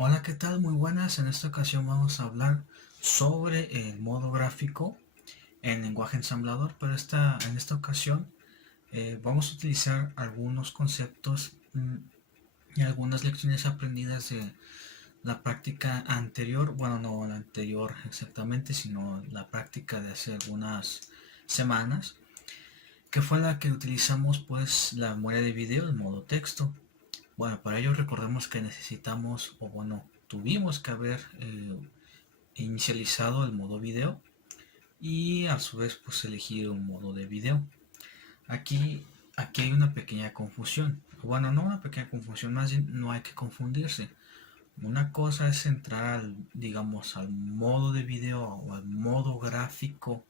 Hola, ¿qué tal? Muy buenas. En esta ocasión vamos a hablar sobre el modo gráfico en lenguaje ensamblador, pero en esta ocasión vamos a utilizar algunos conceptos y algunas lecciones aprendidas de la práctica anterior, bueno, no la anterior exactamente, sino la práctica de hace algunas semanas, que fue la que utilizamos pues la memoria de video en modo texto. Bueno, para ello recordemos que necesitamos, o bueno, tuvimos que haber inicializado el modo video y a su vez pues elegir un modo de video. Aquí, aquí hay una pequeña confusión. Bueno, no una pequeña confusión, más bien no hay que confundirse. Una cosa es entrar digamos, al modo de video o al modo gráfico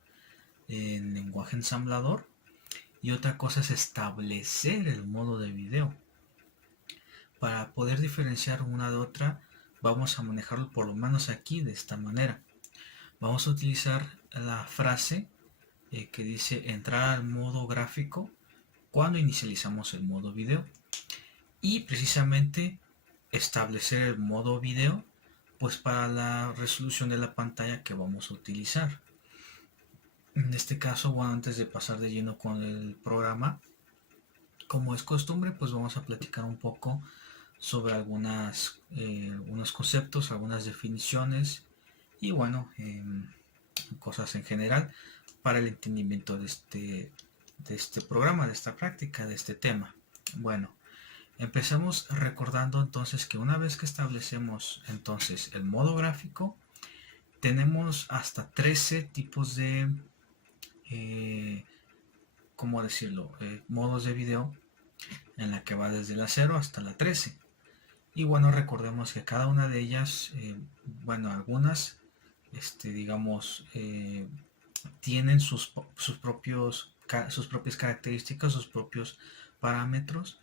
en lenguaje ensamblador y otra cosa es establecer el modo de video. Para poder diferenciar una de otra, vamos a manejarlo por lo menos aquí de esta manera. Vamos a utilizar la frase que dice entrar al modo gráfico cuando inicializamos el modo video y precisamente establecer el modo video pues para la resolución de la pantalla que vamos a utilizar. En este caso, bueno, antes de pasar de lleno con el programa, como es costumbre, pues vamos a platicar un poco sobre algunos conceptos, algunas definiciones y bueno, cosas en general para el entendimiento de este programa, de esta práctica, de este tema. Bueno, empecemos recordando entonces que una vez que establecemos entonces el modo gráfico, tenemos hasta 13 tipos de, eh, ¿cómo decirlo? Modos de video en la que va desde la 0 hasta la 13. Y bueno, recordemos que cada una de ellas, bueno, algunas, digamos, tienen sus propias características, sus propios parámetros.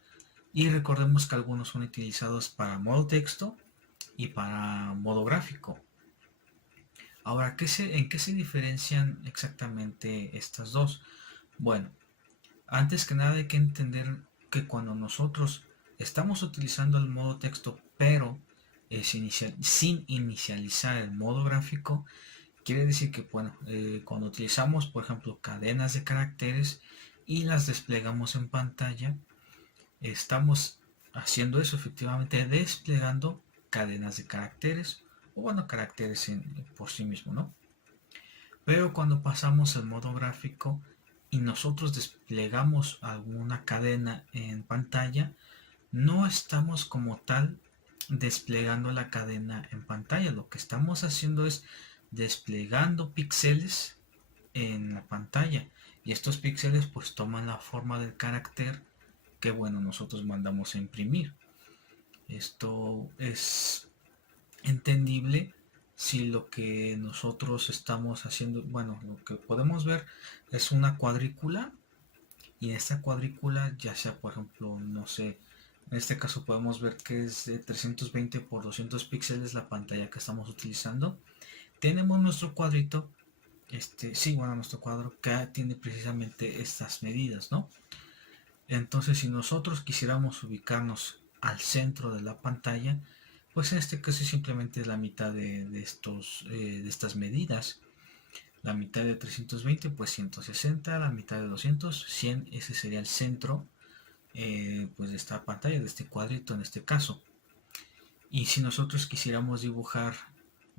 Y recordemos que algunos son utilizados para modo texto y para modo gráfico. Ahora, ¿en qué se diferencian exactamente estas dos? Bueno, antes que nada hay que entender que cuando nosotros estamos utilizando el modo texto, pero sin inicializar el modo gráfico, quiere decir que bueno, cuando utilizamos, por ejemplo, cadenas de caracteres y las desplegamos en pantalla, estamos haciendo eso efectivamente, desplegando cadenas de caracteres o bueno, caracteres por sí mismo, ¿no? Pero cuando pasamos al modo gráfico y nosotros desplegamos alguna cadena en pantalla, no estamos como tal desplegando la cadena en pantalla. Lo que estamos haciendo es desplegando píxeles en la pantalla. Y estos píxeles pues toman la forma del carácter que bueno nosotros mandamos a imprimir. Esto es entendible si lo que nosotros estamos haciendo, bueno, lo que podemos ver es una cuadrícula y en esta cuadrícula, ya sea por ejemplo, no sé, en este caso podemos ver que es de 320 por 200 píxeles la pantalla que estamos utilizando. Tenemos nuestro cuadrito, sí, bueno, nuestro cuadro que tiene precisamente estas medidas, ¿no? Entonces, si nosotros quisiéramos ubicarnos al centro de la pantalla, pues en este caso simplemente es la mitad de estas medidas. La mitad de 320, pues 160, la mitad de 200, 100, ese sería el centro pues de esta pantalla, de este cuadrito en este caso. Y si nosotros quisiéramos dibujar,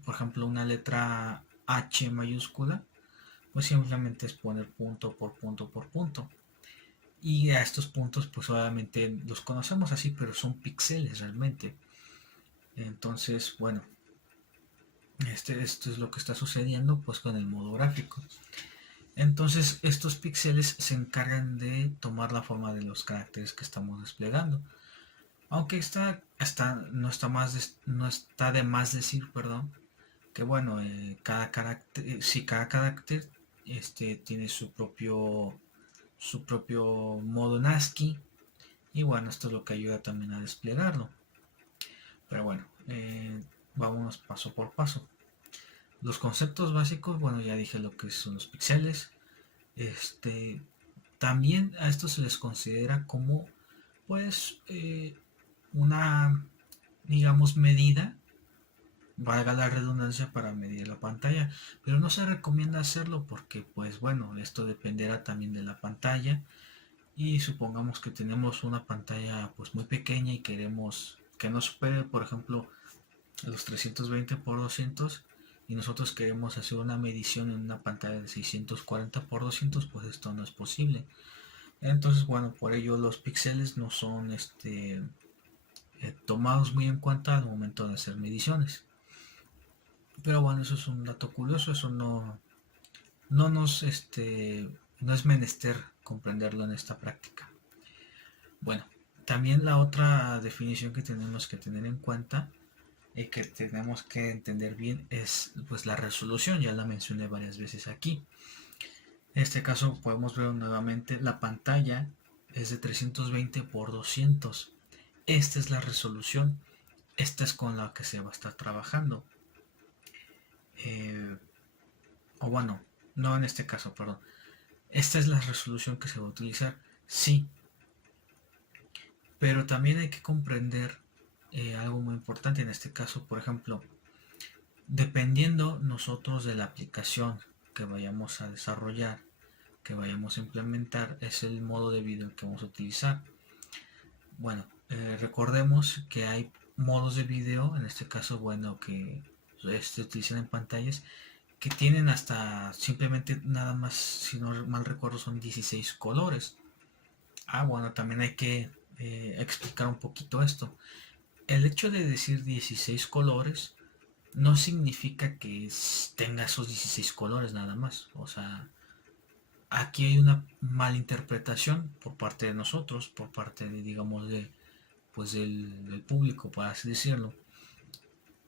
por ejemplo, una letra H mayúscula, pues simplemente es poner punto por punto por punto. Y a estos puntos, pues obviamente los conocemos así, pero son píxeles realmente. Entonces, bueno, esto es lo que está sucediendo pues con el modo gráfico. Entonces, estos píxeles se encargan de tomar la forma de los caracteres que estamos desplegando. Aunque no está de más decir, perdón, que bueno, cada carácter, si cada carácter tiene su propio modo en ASCII y bueno, esto es lo que ayuda también a desplegarlo. Pero bueno, vámonos paso por paso. Los conceptos básicos, bueno, ya dije lo que son los píxeles. Este, también a esto se les considera como, pues, una, digamos, medida valga la redundancia, para medir la pantalla, pero no se recomienda hacerlo porque pues bueno, esto dependerá también de la pantalla. Y supongamos que tenemos una pantalla pues muy pequeña y queremos que no supere, por ejemplo, los 320 por 200, y nosotros queremos hacer una medición en una pantalla de 640 por 200, pues esto no es posible. Entonces, bueno, por ello los píxeles no son tomados muy en cuenta al momento de hacer mediciones. Pero bueno, eso es un dato curioso, eso no nos no es menester comprenderlo en esta práctica. Bueno, también la otra definición que tenemos que tener en cuenta y que tenemos que entender bien es pues la resolución. Ya la mencioné varias veces aquí. En este caso podemos ver nuevamente la pantalla es de 320 por 200. Esta es la resolución, esta es con la que se va a estar trabajando. eh, o bueno, no en este caso, perdón. Esta es la resolución que se va a utilizar, sí, pero también hay que comprender algo muy importante en este caso. Por ejemplo, dependiendo nosotros de la aplicación que vayamos a desarrollar, que vayamos a implementar, es el modo de video que vamos a utilizar. Bueno, recordemos que hay modos de video, en este caso, bueno, que se utilizan en pantallas que tienen hasta simplemente nada más, si no mal recuerdo, son 16 colores. Bueno, también hay que explicar un poquito esto. El hecho de decir 16 colores no significa que tenga esos 16 colores nada más. O sea, aquí hay una malinterpretación por parte de nosotros, por parte de, digamos, pues del público, por así decirlo.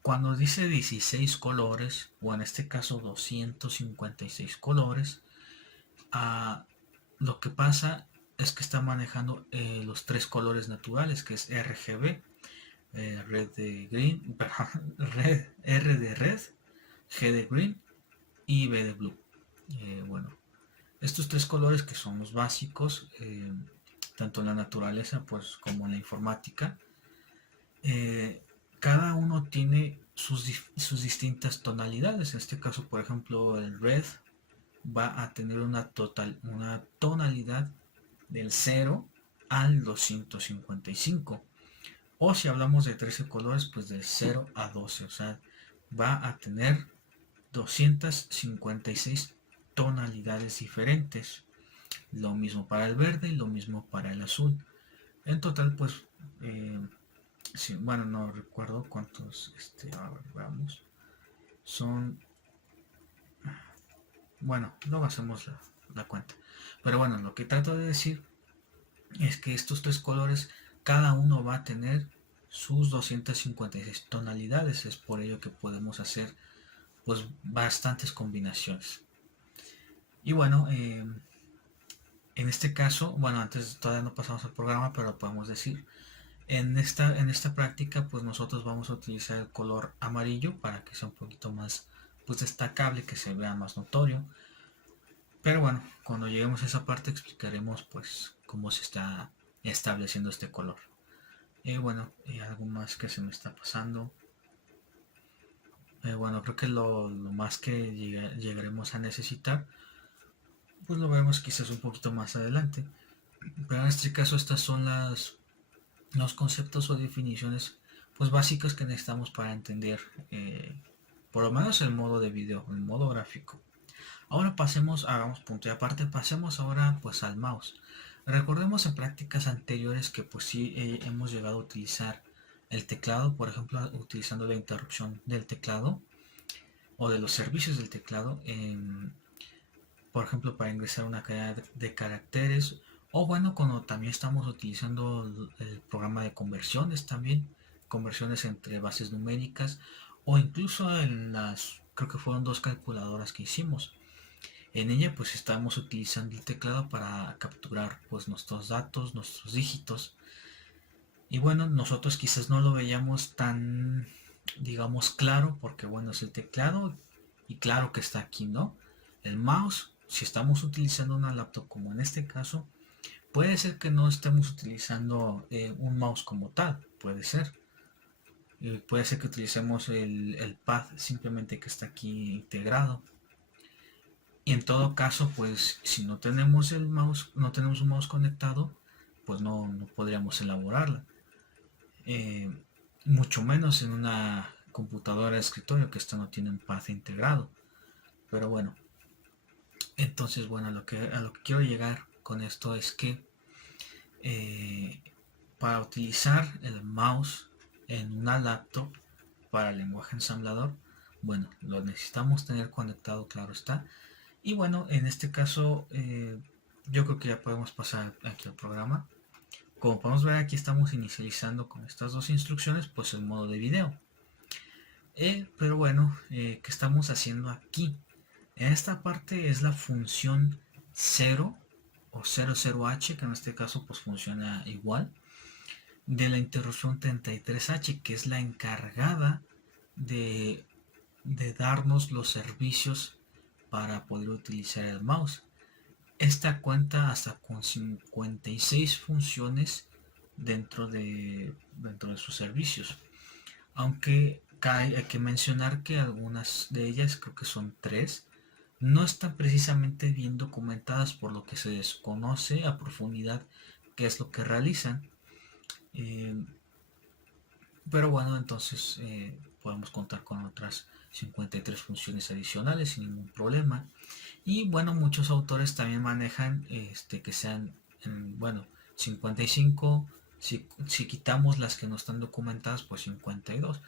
Cuando dice 16 colores, o en este caso 256 colores, lo que pasa es que está manejando los tres colores naturales, que es RGB, red de green, R de red, G de green y B de blue. Bueno, estos tres colores que son los básicos, tanto en la naturaleza pues como en la informática, cada uno tiene sus distintas tonalidades. En este caso, por ejemplo, el red va a tener una tonalidad del 0 al 255. O si hablamos de 13 colores, pues del 0 a 12. O sea, va a tener 256 tonalidades diferentes. Lo mismo para el verde y lo mismo para el azul. En total, pues, sí, bueno, no recuerdo cuántos, a ver, veamos. Son, bueno, luego hacemos la cuenta. Pero bueno, lo que trato de decir es que estos tres colores, cada uno va a tener sus 256 tonalidades. Es por ello que podemos hacer pues bastantes combinaciones. Y bueno, en este caso, bueno, antes todavía no pasamos al programa, pero podemos decir, en esta práctica, pues nosotros vamos a utilizar el color amarillo para que sea un poquito más pues destacable, que se vea más notorio. Pero bueno, cuando lleguemos a esa parte explicaremos pues cómo se está estableciendo este color. Bueno, algo más que se me está pasando. Bueno, creo que lo más que llegaremos a necesitar, pues lo veremos quizás un poquito más adelante. Pero en este caso estas son los conceptos o definiciones pues básicas que necesitamos para entender por lo menos el modo de video, el modo gráfico. Ahora pasemos, hagamos punto y aparte, pasemos ahora pues al mouse. Recordemos en prácticas anteriores que pues sí hemos llegado a utilizar el teclado, por ejemplo, utilizando la interrupción del teclado o de los servicios del teclado, por ejemplo, para ingresar una cadena de caracteres, o bueno, cuando también estamos utilizando el programa de conversiones también, conversiones entre bases numéricas, o incluso en creo que fueron dos calculadoras que hicimos. En ella pues estamos utilizando el teclado para capturar pues nuestros datos, nuestros dígitos. Y bueno, nosotros quizás no lo veíamos tan, digamos, claro, porque bueno, es el teclado y claro que está aquí, ¿no? El mouse, si estamos utilizando una laptop como en este caso, puede ser que no estemos utilizando un mouse como tal, puede ser. Puede ser que utilicemos el pad simplemente que está aquí integrado. Y en todo caso, pues si no tenemos el mouse, no tenemos un mouse conectado, pues no podríamos elaborarla. Eh, Mucho menos en una computadora de escritorio que esto no tiene un pad integrado. Pero bueno, entonces bueno, a lo que quiero llegar con esto es que eh, para utilizar el mouse en una laptop para el lenguaje ensamblador, bueno, lo necesitamos tener conectado, claro está. Y bueno, en este caso, yo creo que ya podemos pasar aquí al programa. Como podemos ver, aquí estamos inicializando con estas dos instrucciones, pues el modo de video. Pero bueno, ¿qué estamos haciendo aquí? En esta parte es la función 0 o 00H, que en este caso pues funciona igual, de la interrupción 33H, que es la encargada de, de darnos los servicios para poder utilizar el mouse. Esta cuenta hasta con 56 funciones dentro de sus servicios. Aunque hay que mencionar que algunas de ellas, creo que son tres, no están precisamente bien documentadas, por lo que se desconoce a profundidad qué es lo que realizan. Eh, pero bueno, entonces podemos contar con otras 53 funciones adicionales sin ningún problema. Y bueno, muchos autores también manejan que sean, bueno, 55. Si quitamos las que no están documentadas, pues 52.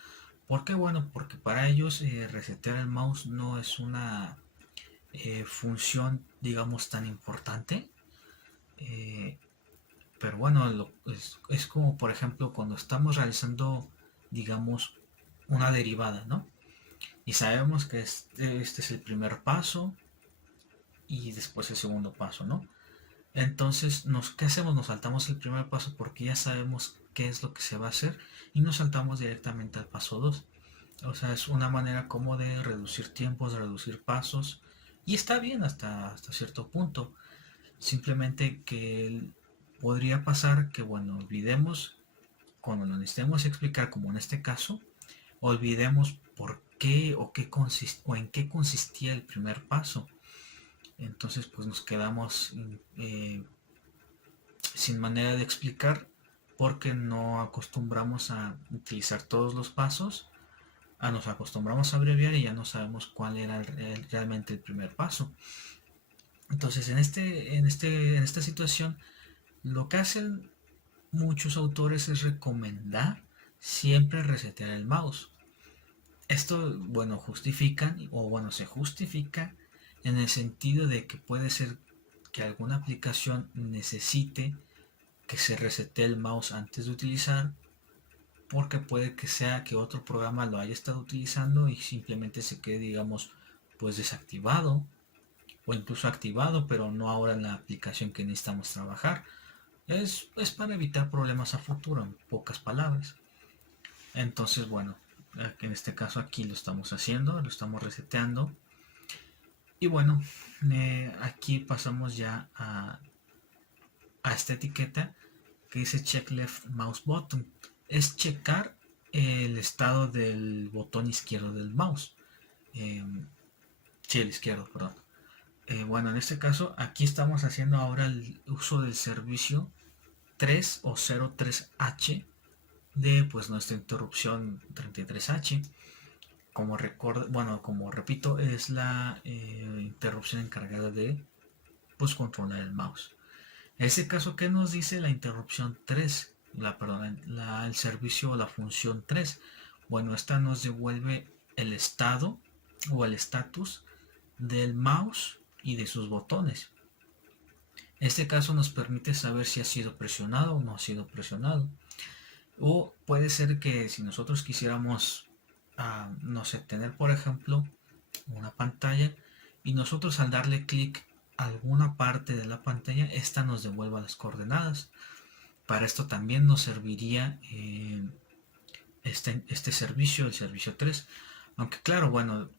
¿Por qué? Bueno, porque para ellos resetear el mouse no es una función, digamos, tan importante. Eh, pero bueno, es como por ejemplo cuando estamos realizando, digamos, una derivada, ¿no? Y sabemos que este es el primer paso y después el segundo paso, ¿no? Entonces, ¿qué hacemos? Nos saltamos el primer paso porque ya sabemos qué es lo que se va a hacer y nos saltamos directamente al paso 2. O sea, es una manera como de reducir tiempos, de reducir pasos y está bien hasta cierto punto. Simplemente que podría pasar que, bueno, olvidemos, cuando lo necesitemos explicar, como en este caso, olvidemos por qué o en qué consistía el primer paso. Entonces, pues nos quedamos sin manera de explicar porque no acostumbramos a utilizar todos los pasos, nos acostumbramos a abreviar y ya no sabemos cuál era realmente el primer paso. Entonces, en esta situación, lo que hacen muchos autores es recomendar siempre resetear el mouse. Esto, bueno, se justifica en el sentido de que puede ser que alguna aplicación necesite que se resete el mouse antes de utilizar, porque puede que sea que otro programa lo haya estado utilizando y simplemente se quede, digamos, pues desactivado o incluso activado, pero no ahora en la aplicación que necesitamos trabajar. Es para evitar problemas a futuro, en pocas palabras. Entonces, bueno, en este caso aquí lo estamos haciendo, lo estamos reseteando. Y bueno, aquí pasamos ya a esta etiqueta que dice check left mouse button. Es checar el estado del botón izquierdo del mouse. Sí, el izquierdo, perdón. Bueno, en este caso, aquí estamos haciendo ahora el uso del servicio 3 o 03H de pues nuestra interrupción 33H. Como repito, es la interrupción encargada de pues controlar el mouse. En este caso, ¿qué nos dice la interrupción 3? El servicio o la función 3. Bueno, esta nos devuelve el estado o el estatus del mouse y de sus botones. Este caso nos permite saber si ha sido presionado o no ha sido presionado. O puede ser que si nosotros quisiéramos, no sé, tener por ejemplo una pantalla y nosotros al darle clic a alguna parte de la pantalla, esta nos devuelva las coordenadas. Para esto también nos serviría este servicio, el servicio 3. Aunque claro, bueno,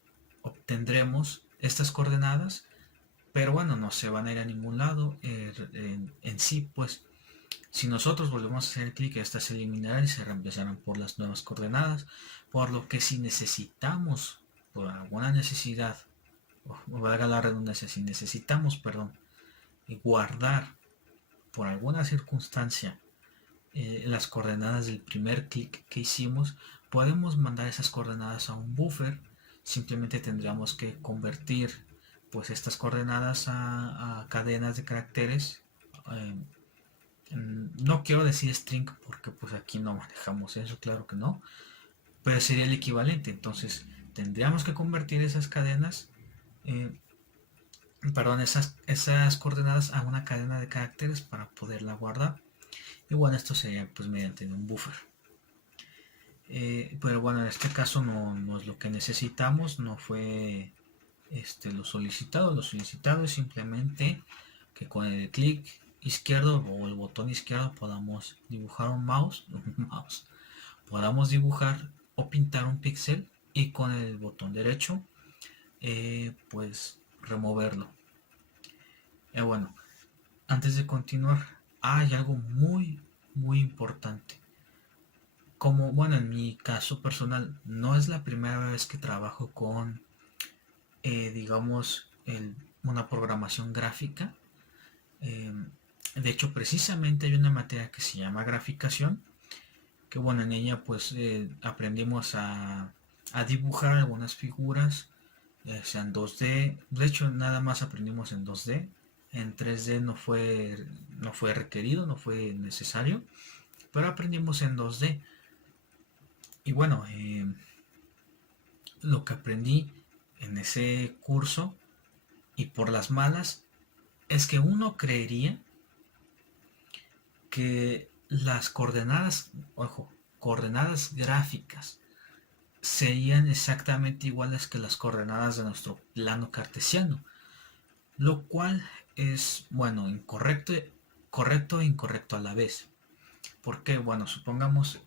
obtendremos estas coordenadas, pero bueno, no se van a ir a ningún lado en sí, pues Si nosotros volvemos a hacer clic, estas se eliminarán y se reemplazarán por las nuevas coordenadas, por lo que si necesitamos, por alguna necesidad, o valga la redundancia, si necesitamos, perdón, guardar por alguna circunstancia las coordenadas del primer clic que hicimos, podemos mandar esas coordenadas a un buffer. Simplemente tendríamos que convertir pues estas coordenadas a cadenas de caracteres. eh, no quiero decir string porque pues aquí no manejamos eso, claro que no, pero sería el equivalente. Entonces tendríamos que convertir esas cadenas, eh, perdón, esas coordenadas a una cadena de caracteres para poderla guardar. Y bueno, esto sería pues mediante un buffer. Pero bueno, en este caso no es lo que necesitamos, no fue lo solicitado. Lo solicitado es simplemente que con el clic izquierdo o el botón izquierdo podamos dibujar un mouse, podamos dibujar o pintar un píxel y con el botón derecho pues removerlo. Bueno, antes de continuar, hay algo muy importante. Como, bueno, en mi caso personal, no es la primera vez que trabajo con, digamos, una programación gráfica. Eh, de hecho, precisamente hay una materia que se llama graficación, que bueno, en ella pues aprendimos a dibujar algunas figuras, sean 2D. De hecho, nada más aprendimos en 2D. En 3D no fue requerido, no fue necesario, pero aprendimos en 2D. Y bueno, lo que aprendí en ese curso y por las malas es que uno creería que las coordenadas, ojo, coordenadas gráficas serían exactamente iguales que las coordenadas de nuestro plano cartesiano, lo cual es, bueno, correcto e incorrecto a la vez. Porque, bueno, supongamos,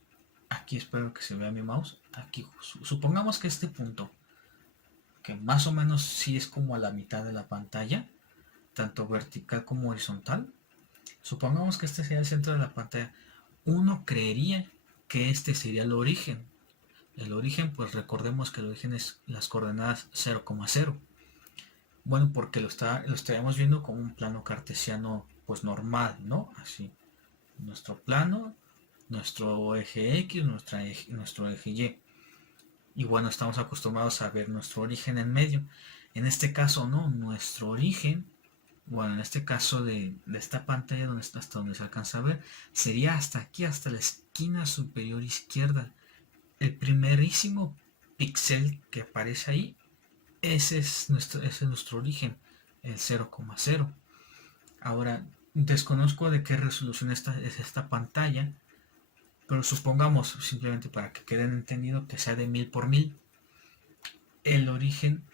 aquí espero que se vea mi mouse, aquí, supongamos que este punto, que más o menos sí es como a la mitad de la pantalla, tanto vertical como horizontal, supongamos que este sería el centro de la pantalla, uno creería que este sería el origen. El origen, pues recordemos que el origen es las coordenadas 0,0. Bueno, porque lo estaríamos viendo como un plano cartesiano pues normal, ¿no? Así. Nuestro plano, nuestro eje X, nuestro eje Y. Y bueno, estamos acostumbrados a ver nuestro origen en medio. En este caso no, nuestro origen, bueno, en este caso de esta pantalla hasta donde se alcanza a ver, sería hasta aquí, hasta la esquina superior izquierda. El primerísimo píxel que aparece ahí, ese es nuestro origen, el 0,0. Ahora, desconozco de qué resolución es esta pantalla, pero supongamos, simplemente para que queden entendido, que sea de 1000 por 1000. El origen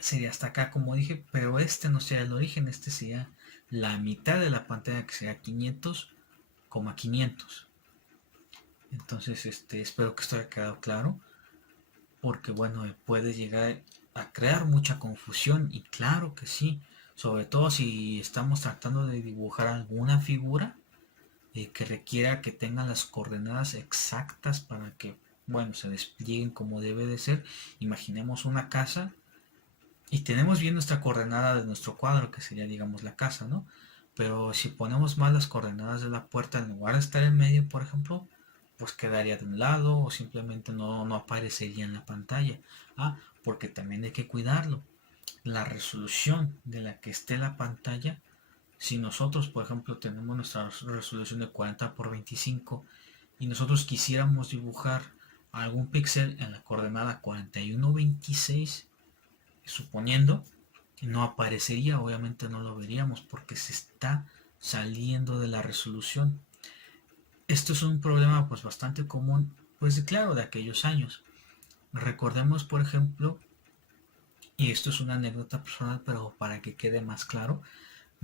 sería hasta acá, como dije, pero este no sería el origen, este sería la mitad de la pantalla, que sería 500,500. Entonces, espero que esto haya quedado claro, porque bueno, puede llegar a crear mucha confusión, y claro que sí, sobre todo si estamos tratando de dibujar alguna figura que requiera que tengan las coordenadas exactas para que, bueno, se desplieguen como debe de ser. Imaginemos una casa y tenemos bien nuestra coordenada de nuestro cuadro, que sería, digamos, la casa, ¿no? Pero si ponemos mal las coordenadas de la puerta, en lugar de estar en medio, por ejemplo, pues quedaría de un lado o simplemente no aparecería en la pantalla. Ah, porque también hay que cuidarlo. La resolución de la que esté la pantalla, si nosotros, por ejemplo, tenemos nuestra resolución de 40 por 25 y nosotros quisiéramos dibujar algún píxel en la coordenada 4126, suponiendo, no aparecería, obviamente no lo veríamos porque se está saliendo de la resolución. Esto es un problema pues bastante común, pues claro, de aquellos años. Recordemos, por ejemplo, y esto es una anécdota personal, pero para que quede más claro,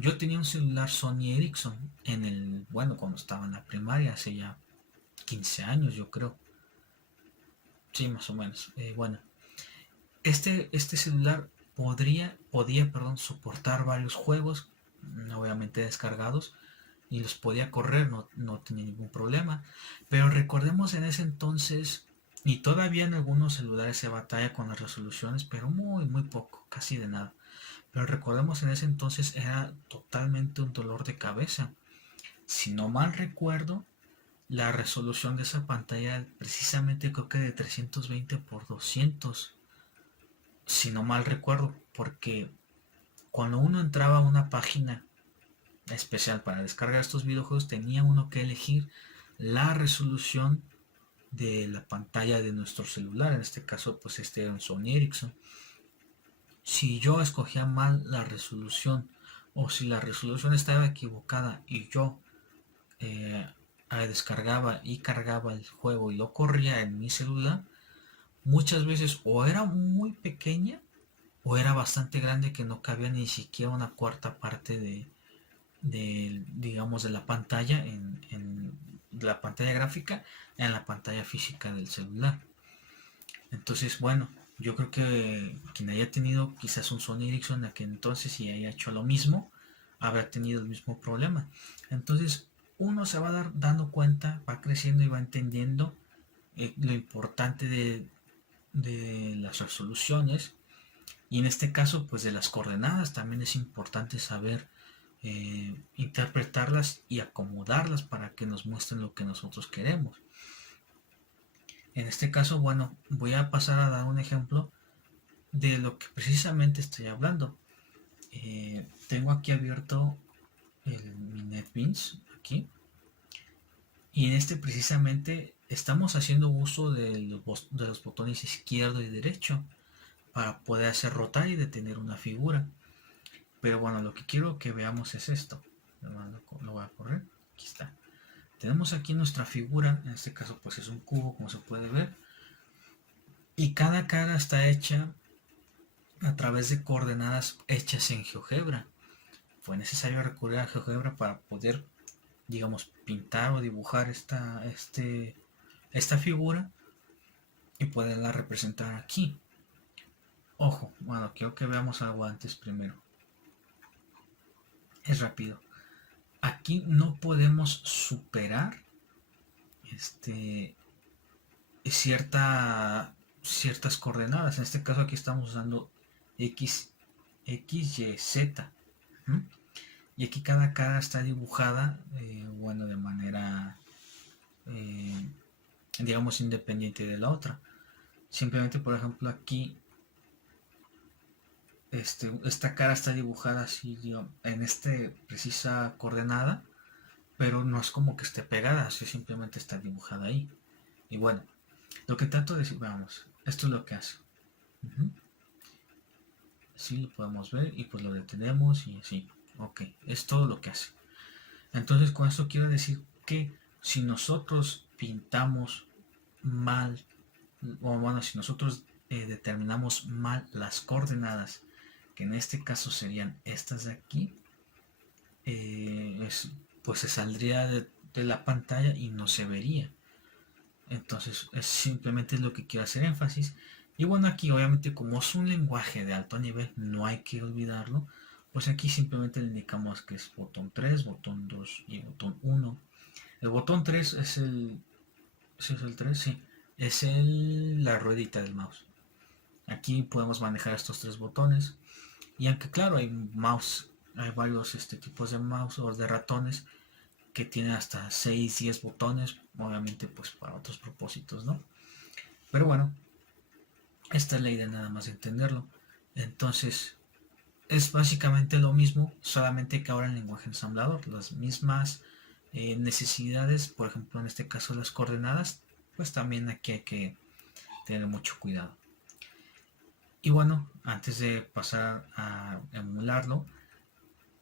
yo tenía un celular Sony Ericsson bueno, cuando estaba en la primaria, hace ya 15 años, yo creo. Sí, más o menos. Bueno, este celular podía, soportar varios juegos, obviamente descargados, y los podía correr, no tenía ningún problema. Pero recordemos en ese entonces, y todavía en algunos celulares se batalla con las resoluciones, pero muy poco, casi de nada. Pero recordemos en ese entonces era totalmente un dolor de cabeza. Si no mal recuerdo, la resolución de esa pantalla precisamente creo que de 320 por 200, si no mal recuerdo, porque cuando uno entraba a una página especial para descargar estos videojuegos tenía uno que elegir la resolución de la pantalla de nuestro celular, en este caso pues este era un Sony Ericsson. Si yo escogía mal la resolución o si la resolución estaba equivocada y yo eh, descargaba y cargaba el juego y lo corría en mi celular, muchas veces o era muy pequeña o era bastante grande que no cabía ni siquiera una cuarta parte de digamos de la pantalla en la pantalla gráfica en la pantalla física del celular. Entonces, bueno, yo creo que quien haya tenido quizás un Sony Ericsson en aquel entonces y haya hecho lo mismo, habrá tenido el mismo problema. Entonces, uno se va dando cuenta, va creciendo y va entendiendo lo importante de las resoluciones y en este caso, pues de las coordenadas también es importante saber interpretarlas y acomodarlas para que nos muestren lo que nosotros queremos. En este caso, bueno, voy a pasar a dar un ejemplo de lo que precisamente estoy hablando. Tengo aquí abierto mi NetBeans aquí y en este precisamente estamos haciendo uso de los botones izquierdo y derecho para poder hacer rotar y detener una figura. Pero bueno, lo que quiero que veamos es esto. Lo voy a correr. Aquí está. Tenemos aquí nuestra figura. En este caso pues es un cubo como se puede ver. Y cada cara está hecha a través de coordenadas hechas en GeoGebra. Fue necesario recurrir a GeoGebra para poder, digamos, pintar o dibujar esta figura y poderla representar aquí. Ojo, bueno, quiero que veamos algo antes primero. Es rápido. Aquí no podemos superar ciertas coordenadas. En este caso aquí estamos usando X, X, Y, Z. ¿Mm? Y aquí cada cara está dibujada, bueno, de manera, eh, digamos, independiente de la otra. Simplemente, por ejemplo, aquí esta cara está dibujada así, digamos, en esta precisa coordenada, pero no es como que esté pegada, así simplemente está dibujada ahí. Y bueno, lo que trato de decir, vamos, esto es lo que hace. Uh-huh. Sí, lo podemos ver y pues lo detenemos y así. Ok, es todo lo que hace. Entonces con esto quiero decir que si nosotros pintamos mal, o bueno, si nosotros determinamos mal las coordenadas, que en este caso serían estas de aquí, pues se saldría de la pantalla y no se vería. Entonces es simplemente lo que quiero hacer énfasis. Y bueno, aquí obviamente como es un lenguaje de alto nivel, no hay que olvidarlo. Pues aquí simplemente le indicamos que es botón 3, botón 2 y botón 1. El botón 3 es el... ¿Sí es el 3? Sí. Es la ruedita del mouse. Aquí podemos manejar estos tres botones. Y aunque claro, hay varios tipos de mouse o de ratones que tienen hasta 6, 10 botones, obviamente pues para otros propósitos, ¿no? Pero bueno, esta es la idea nada más de entenderlo. Entonces, es básicamente lo mismo, solamente que ahora en lenguaje ensamblador, las mismas necesidades, por ejemplo en este caso las coordenadas, pues también aquí hay que tener mucho cuidado. Y bueno, antes de pasar a emularlo,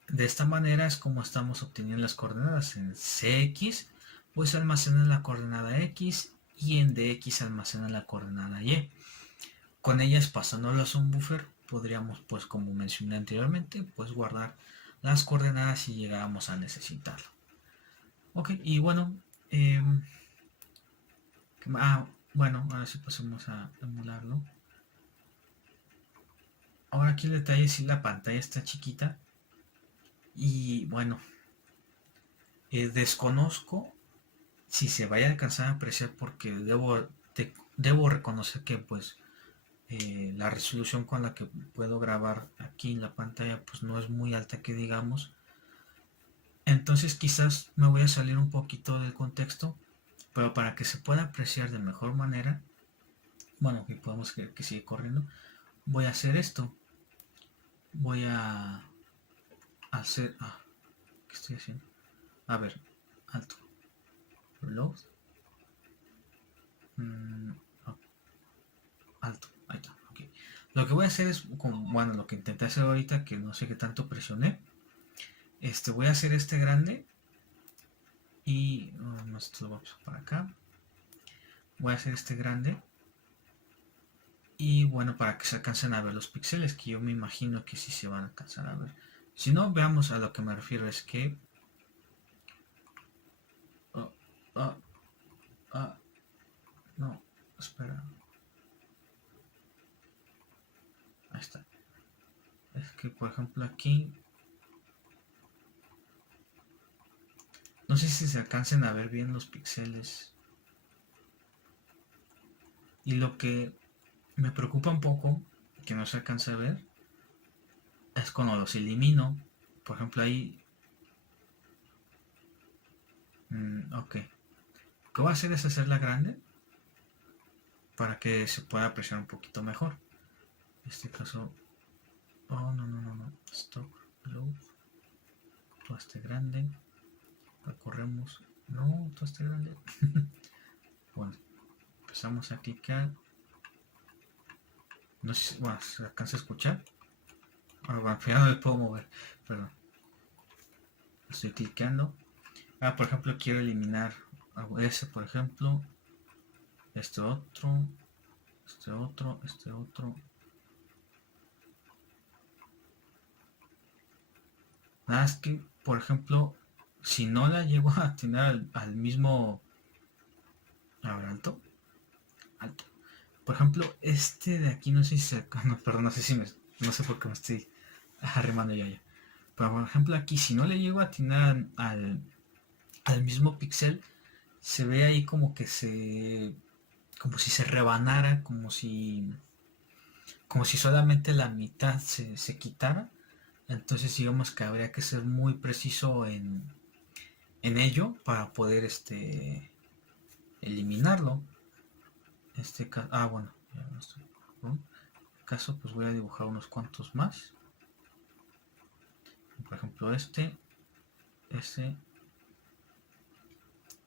de esta manera es como estamos obteniendo las coordenadas. En CX pues almacena la coordenada X y en DX almacena la coordenada Y. Con ellas pasándolas a un buffer podríamos, pues como mencioné anteriormente, pues guardar las coordenadas si llegáramos a necesitarlo. Ok, y bueno, bueno, ahora sí pasemos a emularlo. Ahora aquí el detalle es si la pantalla está chiquita y bueno, Desconozco si se vaya a alcanzar a apreciar porque debo reconocer que pues la resolución con la que puedo grabar aquí en la pantalla pues no es muy alta que digamos. Entonces quizás me voy a salir un poquito del contexto, pero para que se pueda apreciar de mejor manera, bueno, y podemos creer que sigue corriendo, voy a hacer esto. Voy a hacer... ¿qué estoy haciendo? A ver, alto. Reload. No, alto. Ahí está. Okay. Lo que voy a hacer es, como, bueno, lo que intenté hacer ahorita, que no sé qué tanto presioné. Voy a hacer este grande. Y esto lo vamos para acá. Voy a hacer este grande. Y bueno, para que se alcancen a ver los píxeles, que yo me imagino que sí se van a alcanzar a ver. Si no, veamos a lo que me refiero. Es que... no, espera. Ahí está. Es que, por ejemplo, aquí... no sé si se alcancen a ver bien los píxeles. Y lo que me preocupa un poco, que no se alcanza a ver, es cuando los elimino. Por ejemplo, ahí... ok. Lo que voy a hacer es hacerla grande para que se pueda apreciar un poquito mejor. En este caso... oh, no. Stop. Load. Todo este grande. Recorremos. No, todo este grande. Bueno, empezamos a clicar. No sé si bueno, se alcanza a escuchar. Bueno, ya no le puedo mover. Perdón. Estoy clicando. Por ejemplo, quiero eliminar ese, por ejemplo. Este otro. Este otro. Este otro. Nada, es que, por ejemplo, si no la llego a tener al mismo... a ver, alto. Alto. Por ejemplo, este de aquí, no sé si se... no, perdón, no sé si me... no sé por qué me estoy arrimando ya. Pero, por ejemplo, aquí, si no le llego a atinar al mismo píxel, se ve ahí como que se... como si se rebanara, como si solamente la mitad se quitara. Entonces digamos que habría que ser muy preciso en ello para poder eliminarlo. Este caso, bueno, ya no estoy. En este caso pues voy a dibujar unos cuantos más. Por ejemplo este. Y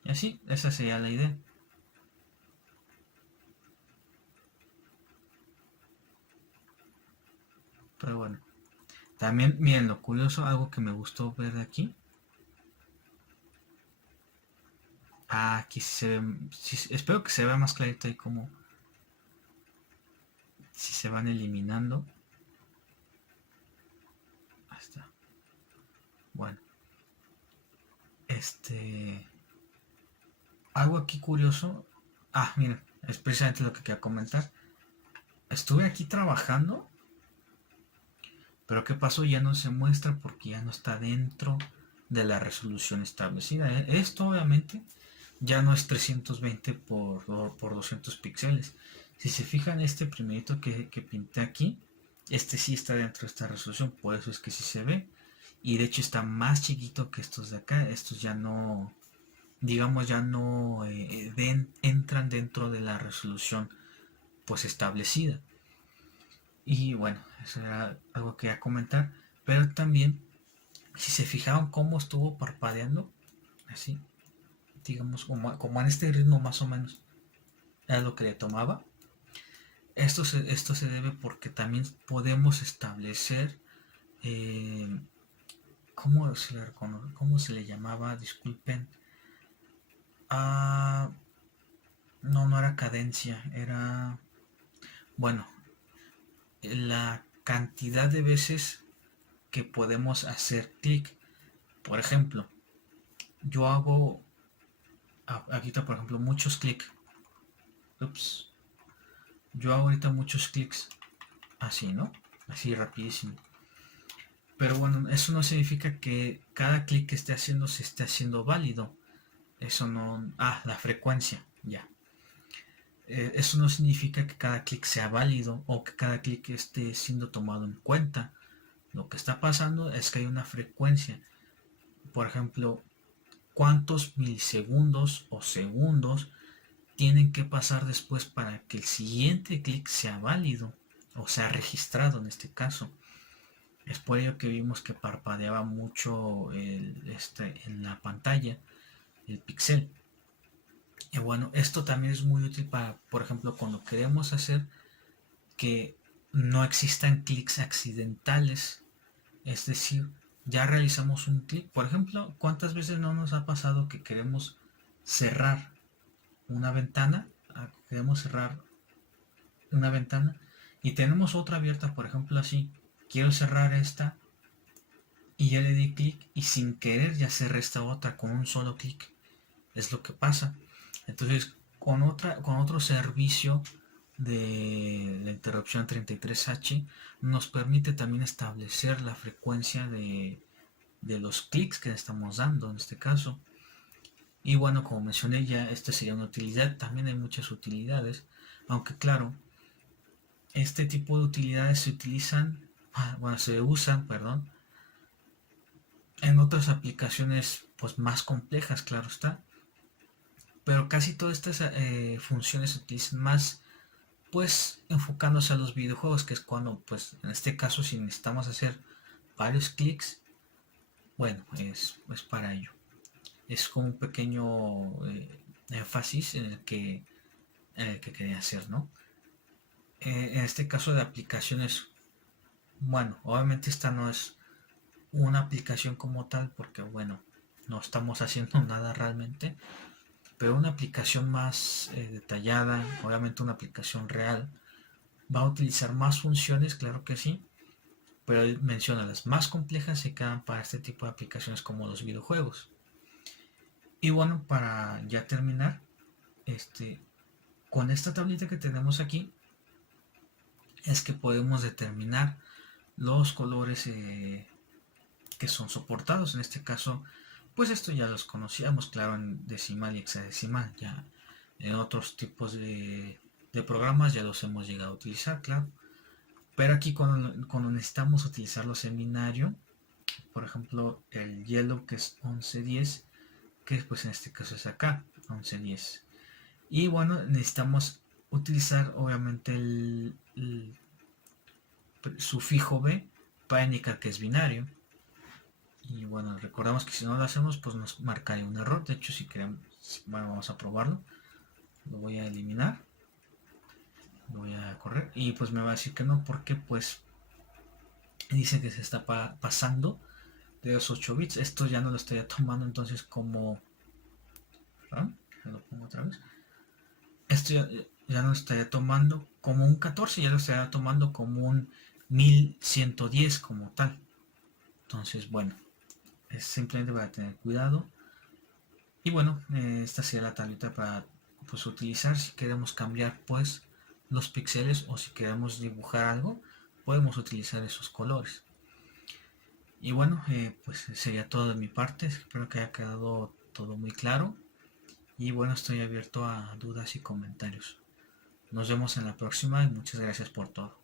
así, esa sería la idea. Pero bueno. También, miren, lo curioso, algo que me gustó ver de aquí. Aquí se ve, espero que se vea más clarito ahí como si se van eliminando. Ahí está. Bueno. Algo aquí curioso. Miren, es precisamente lo que quería comentar. Estuve aquí trabajando, pero ¿qué pasó? Ya no se muestra porque ya no está dentro de la resolución establecida. Esto obviamente ya no es 320 por 200 píxeles. Si se fijan, este primerito que pinté aquí, este sí está dentro de esta resolución, por eso es que sí se ve. Y de hecho está más chiquito que estos de acá. Estos ya no, digamos, ya no entran dentro de la resolución pues establecida. Y bueno, eso era algo que quería comentar. Pero también, si se fijaron cómo estuvo parpadeando, así, digamos, como en este ritmo más o menos, era lo que le tomaba. Esto se debe porque también podemos establecer, ¿cómo se le llamaba? Disculpen. No era cadencia, era, bueno, la cantidad de veces que podemos hacer clic. Por ejemplo, yo hago, aquí está por ejemplo, muchos clics. Ups. Yo hago ahorita muchos clics así, ¿no? Así rapidísimo. Pero bueno, eso no significa que cada clic que esté haciendo se esté haciendo válido. Eso no... Ah, la frecuencia, ya. Eso no significa que cada clic sea válido o que cada clic esté siendo tomado en cuenta. Lo que está pasando es que hay una frecuencia. Por ejemplo, cuántos milisegundos o segundos tienen que pasar después para que el siguiente clic sea válido o sea registrado en este caso. Es por ello que vimos que parpadeaba mucho en la pantalla el pixel. Y bueno, esto también es muy útil para, por ejemplo, cuando queremos hacer que no existan clics accidentales. Es decir, ya realizamos un clic. Por ejemplo, ¿cuántas veces no nos ha pasado que queremos cerrar una ventana? Queremos cerrar una ventana y tenemos otra abierta, por ejemplo, así. Quiero cerrar esta y ya le di clic y sin querer ya cerré esta otra con un solo clic. Es lo que pasa. Entonces, con otro servicio de la interrupción 33H nos permite también establecer la frecuencia de los clics que estamos dando en este caso. Y bueno, como mencioné ya, esta sería una utilidad. También hay muchas utilidades, aunque claro, este tipo de utilidades se utilizan, bueno, se usan, perdón, en otras aplicaciones pues más complejas, claro está. Pero casi todas estas funciones se utilizan más pues enfocándose a los videojuegos, que es cuando pues en este caso si necesitamos hacer varios clics, bueno, es para ello. Es como un pequeño énfasis en el que quería hacer, ¿no? En este caso de aplicaciones, bueno, obviamente esta no es una aplicación como tal, porque bueno, no estamos haciendo nada realmente, pero una aplicación más detallada, obviamente una aplicación real, va a utilizar más funciones, claro que sí, pero él menciona las más complejas se quedan para este tipo de aplicaciones como los videojuegos. Y bueno, para ya terminar, con esta tablita que tenemos aquí, es que podemos determinar los colores que son soportados. En este caso, pues esto ya los conocíamos, claro, en decimal y hexadecimal. Ya en otros tipos de programas ya los hemos llegado a utilizar, claro. Pero aquí cuando necesitamos utilizarlos en binario, por ejemplo, el yellow que es 1110, que pues en este caso es acá, 1110. Y bueno, necesitamos utilizar obviamente el sufijo B para indicar que es binario. Y bueno, recordamos que si no lo hacemos, pues nos marcaría un error. De hecho, si queremos, bueno, vamos a probarlo. Lo voy a eliminar. Lo voy a correr. Y pues me va a decir que no, porque pues dice que se está pasando de los 8 bits. Esto ya no lo estaría tomando entonces como... ¿Perdón? Lo pongo otra vez. Esto ya no lo estaría tomando como un 14, ya lo estaría tomando como un 1110 como tal. Entonces, bueno, es simplemente para tener cuidado. Y bueno, esta sería la tablita para pues utilizar si queremos cambiar pues los píxeles o si queremos dibujar algo, podemos utilizar esos colores. Y bueno, pues sería todo de mi parte. Espero que haya quedado todo muy claro. Y bueno, estoy abierto a dudas y comentarios. Nos vemos en la próxima y muchas gracias por todo.